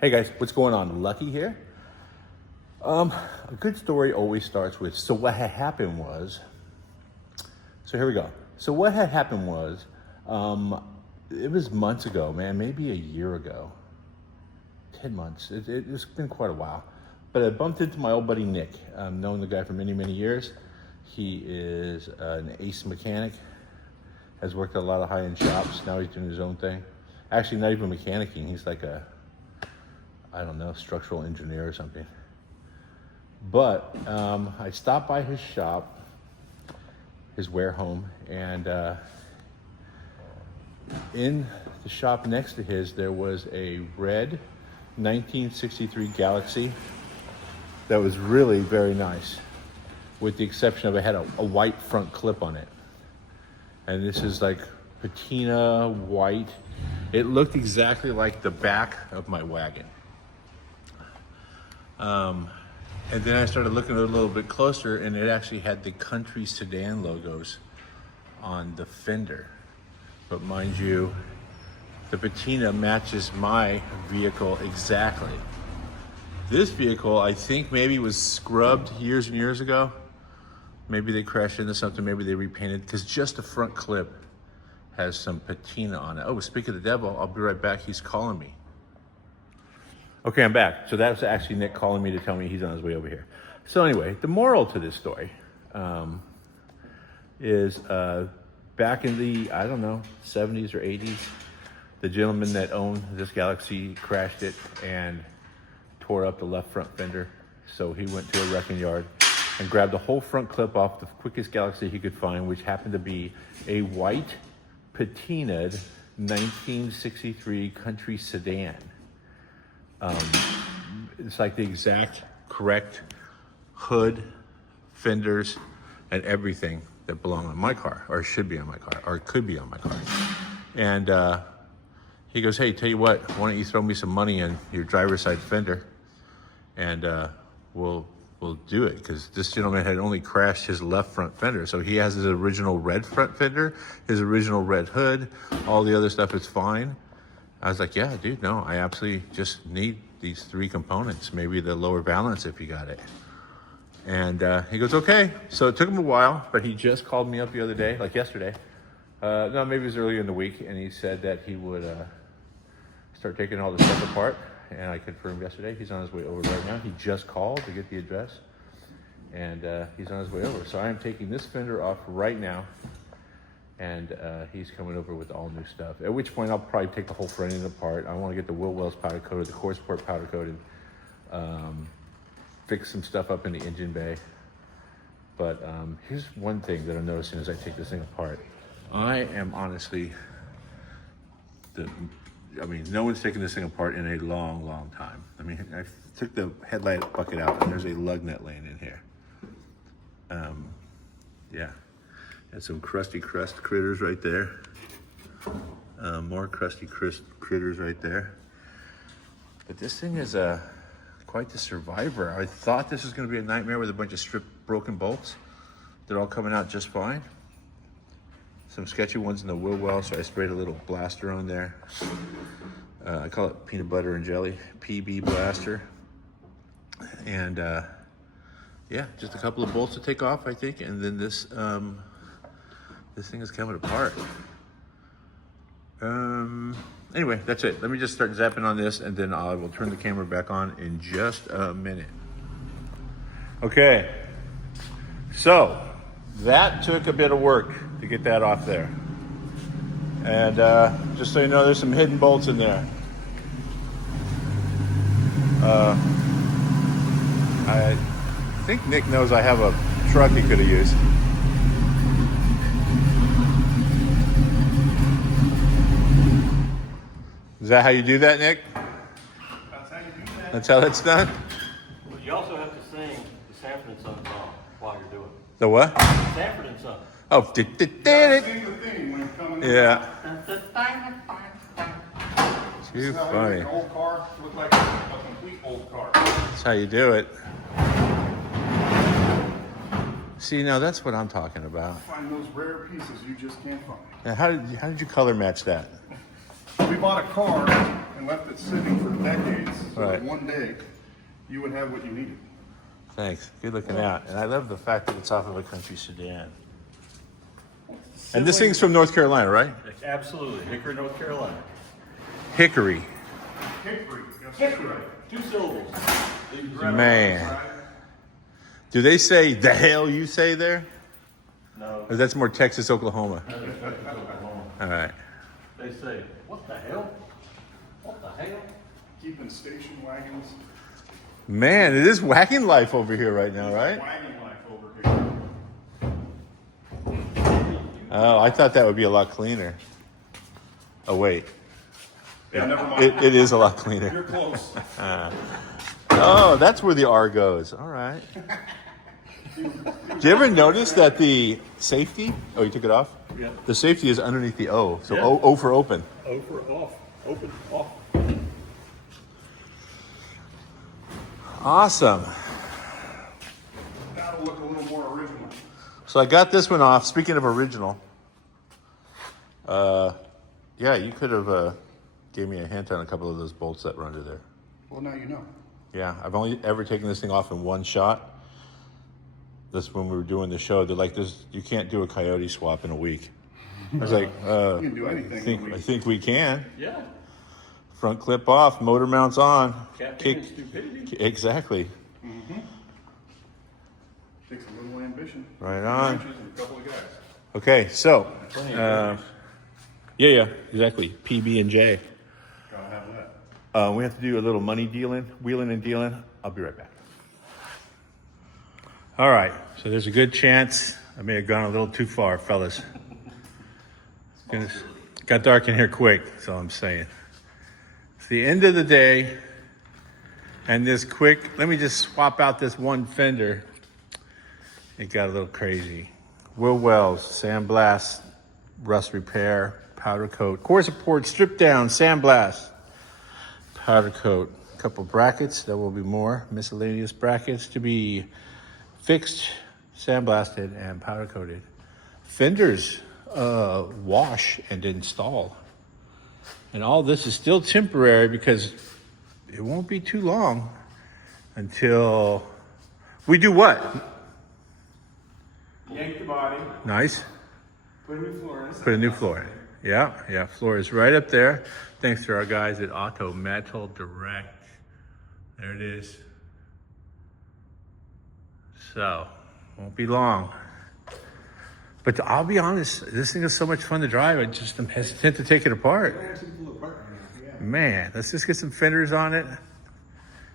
Hey guys, what's going on? Lucky here. A good story always starts with, so what had happened was, so here we go. So what had happened was, it was months ago, man, maybe a year ago, 10 months. It's been quite a while. But I bumped into my old buddy Nick. I've known the guy for many, many years. He is an ace mechanic, has worked at a lot of high-end shops. Now he's doing his own thing. Actually, not even mechanicking. He's like a, I don't know, structural engineer or something. But I stopped by his shop, his warehome, and in the shop next to his, there was a red 1963 Galaxy that was really very nice, with the exception of it had a white front clip on it. And this is like patina white. It looked exactly like the back of my wagon. And then I started looking at it a little bit closer, and it actually had the country sedan logos on the fender. But mind you, the patina matches my vehicle exactly. This vehicle, I think maybe was scrubbed years and years ago. Maybe they crashed into something, maybe they repainted, because just the front clip has some patina on it. Oh, speaking of the devil, I'll be right back. He's calling me. Okay, I'm back. So that was actually Nick calling me to tell me he's on his way over here. So anyway, the moral to this story is back in the, I don't know, 70s or 80s, the gentleman that owned this Galaxy crashed it and tore up the left front fender. So he went to a wrecking yard and grabbed the whole front clip off the quickest Galaxy he could find, which happened to be a white patinaed 1963 country sedan. It's like the exact correct hood, fenders, and everything that belong on my car, or should be on my car, or could be on my car. And he goes, hey, tell you what, why don't you throw me some money in your driver's side fender, and we'll do it, because this gentleman had only crashed his left front fender. So he has his original red front fender, his original red hood, all the other stuff is fine. I was like, yeah, dude, no, I absolutely just need these three components, maybe the lower balance if you got it. And he goes, okay. So it took him a while, but he just called me up the other day, like yesterday. No, maybe it was earlier in the week, and he said that he would start taking all the stuff apart. And I confirmed yesterday, he's on his way over right now. He just called to get the address, and he's on his way over. So I am taking this fender off right now, and he's coming over with all new stuff. At which point I'll probably take the whole front end apart. I want to get the wheel wells powder coated, the core support powder coated, fix some stuff up in the engine bay. But here's one thing that I'm noticing as I take this thing apart. I am honestly, no one's taken this thing apart in a long, long time. I mean, I took the headlight bucket out, and there's a lug nut laying in here. Yeah. And some crusty crust critters right there. More crusty critters right there. But this thing is quite the survivor. I thought this was going to be a nightmare with a bunch of stripped broken bolts. They're all coming out just fine. Some sketchy ones in the wheel well, so I sprayed a little blaster on there. I call it peanut butter and jelly, PB blaster. And yeah, just a couple of bolts to take off, I think, and then this thing is coming apart. Anyway, that's it. Let me just start zapping on this, and then I will turn the camera back on in just a minute. Okay, so that took a bit of work to get that off there. And just so you know, there's some hidden bolts in there. I think Nick knows I have a truck he could have used. Is that how you do that, Nick? That's how you do that. That's how that's done? Well, you also have to sing the Sanford and Son song while you're doing it. The what? Sanford and Son. Oh, Sing the theme when it's coming in. yeah. Too funny. An old car look like a complete old car. That's how you do it. See, now that's what I'm talking about. Find those rare pieces you just can't find. Now, how did you color match that? We bought a car and left it sitting for decades, so Right. that one day you would have what you needed. Thanks. Good looking out. And I love the fact that it's off of a country sedan. And this thing's from North Carolina, right? Absolutely, Hickory, North Carolina. Hickory. Hickory. Yes, Hickory, 2 syllables. Man. Do they say the hell you say there? No, Or that's more Texas, Oklahoma. All right. they say, what the hell? What the hell? Keeping station wagons. Man, it is whacking life over here right now, right? Wagon life over here. Oh, I thought that would be a lot cleaner. Oh, wait. Yeah, never mind. It is a lot cleaner. You're close. Oh, that's where the R goes. All right. Did you ever notice that the safety? Oh, you took it off? Yeah. The safety is underneath the O. So Yeah. O for open. Over, off, open, off. Awesome. That'll look a little more original. So I got this one off. Speaking of original, yeah, you could have gave me a hint on a couple of those bolts that were under there. Well, now you know. Yeah, I've only ever taken this thing off in one shot. This when we were doing the show. They're like, "This you can't do a Coyote swap in a week." I was like, You can do anything. I think we can. Yeah. Front clip off, motor mounts on. Captain and stupidity. Exactly. Takes a little ambition. Right on. Wrenches and a couple of guys. Okay, so yeah, exactly. PB and J. Gotta have that. We have to do a little money dealing, wheeling and dealing. I'll be right back. All right, so there's a good chance I may have gone a little too far, fellas. Got dark in here quick, that's all I'm saying. It's the end of the day, and this quick, let me just swap out this one fender. It got a little crazy. Wheel wells, sandblast, rust repair, powder coat, core support, strip down, sandblast, powder coat. A couple brackets, there will be more miscellaneous brackets to be fixed, sandblasted, and powder coated. Fenders, wash and install. And all this is still temporary because it won't be too long until we do what? Yank the body, Nice. put a new floor in. Put a new floor in. Yeah, floor is right up there. Thanks to our guys at Auto Metal Direct. There it is. So, won't be long. But I'll be honest, this thing is so much fun to drive, I'm hesitant to take it apart. Man, let's just get some fenders on it.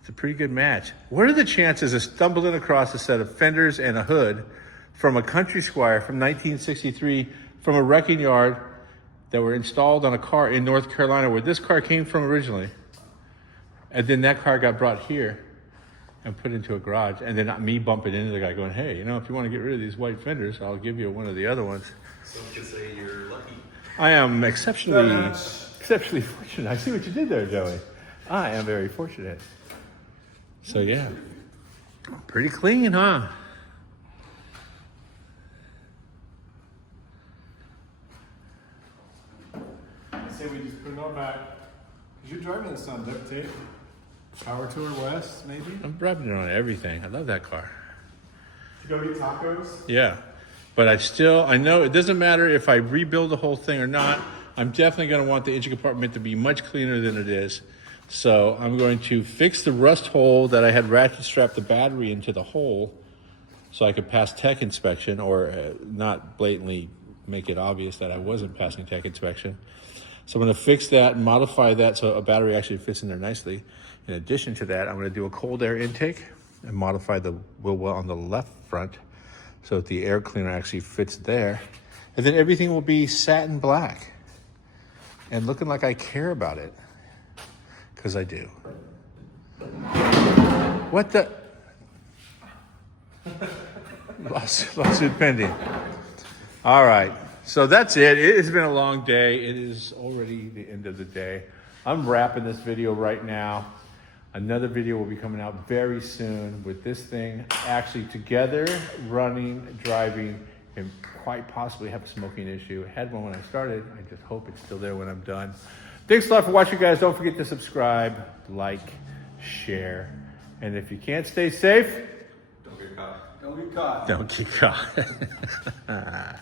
It's a pretty good match. What are the chances of stumbling across a set of fenders and a hood from a Country Squire from 1963 from a wrecking yard that were installed on a car in North Carolina where this car came from originally? And then that car got brought here and put into a garage, and then me bumping into the guy going, hey, if you want to get rid of these white fenders, I'll give you one of the other ones. So you could say you're lucky. I am exceptionally fortunate. I see what you did there, Joey. I am very fortunate. So yeah, pretty clean, huh? I say we just put it all back. Because you're driving this on duct tape. Power Tour West, maybe? I'm driving it on everything. I love that car. To go eat tacos? Yeah, but I know it doesn't matter if I rebuild the whole thing or not. I'm definitely going to want the engine compartment to be much cleaner than it is. So I'm going to fix the rust hole that I had ratchet strapped the battery into the hole so I could pass tech inspection, or not blatantly make it obvious that I wasn't passing tech inspection. So I'm going to fix that and modify that so a battery actually fits in there nicely. In addition to that, I'm going to do a cold air intake and modify the wheel well on the left front so that the air cleaner actually fits there. And then everything will be satin black and looking like I care about it, because I do. What the? Lawsuit pending. All right, so that's it. It has been a long day. It is already the end of the day. I'm wrapping this video right now. Another video will be coming out very soon with this thing actually together, running, driving, and quite possibly have a smoking issue. It had one when I started. I just hope it's still there when I'm done. Thanks a lot for watching, guys. Don't forget to subscribe, like, share. And if you can't stay safe, Don't get caught. Don't get caught. don't get caught.